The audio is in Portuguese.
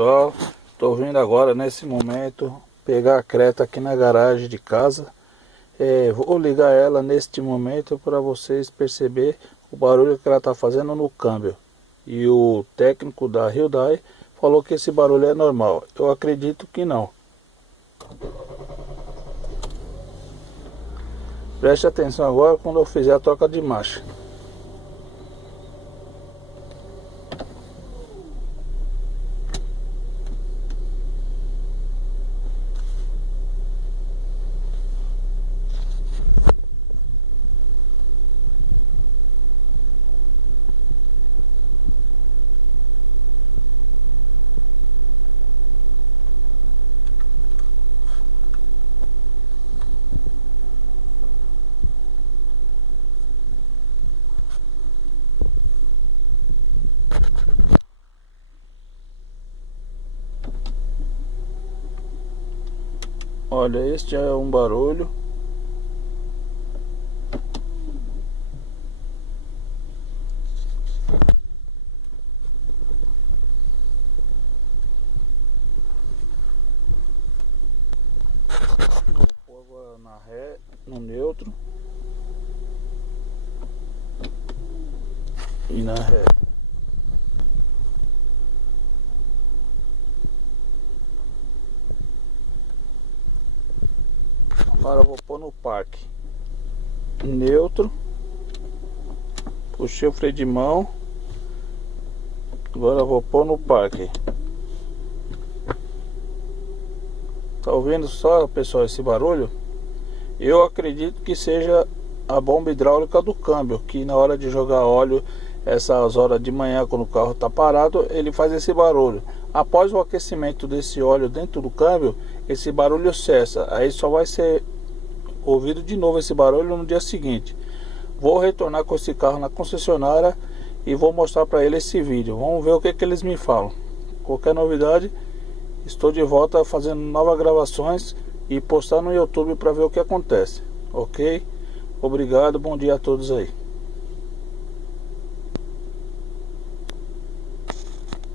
Pessoal, estou vindo agora nesse momento pegar a Creta aqui na garagem de casa. Vou ligar ela neste momento para vocês perceber o barulho que ela está fazendo no câmbio. E o técnico da Hyundai falou que esse barulho é normal. Eu acredito que não. Preste atenção agora quando eu fizer a troca de marcha. Olha, este é um barulho. Vou pôr agora na ré, no neutro e na ré. Agora eu vou pôr no parque. Neutro. Puxei o freio de mão. Agora eu vou pôr no parque. Tá ouvindo só, pessoal, esse barulho? Eu acredito que seja a bomba hidráulica do câmbio, que na hora de jogar óleo, essas horas de manhã, quando o carro está parado, ele faz esse barulho. Após o aquecimento desse óleo dentro do câmbio, esse barulho cessa. Aí só vai ser ouvido de novo esse barulho no dia seguinte. Vou retornar com esse carro na concessionária e vou mostrar para ele esse vídeo. Vamos ver o que eles me falam. Qualquer novidade, estou de volta fazendo novas gravações e postar no YouTube para ver o que acontece. Ok? Obrigado, bom dia a todos aí.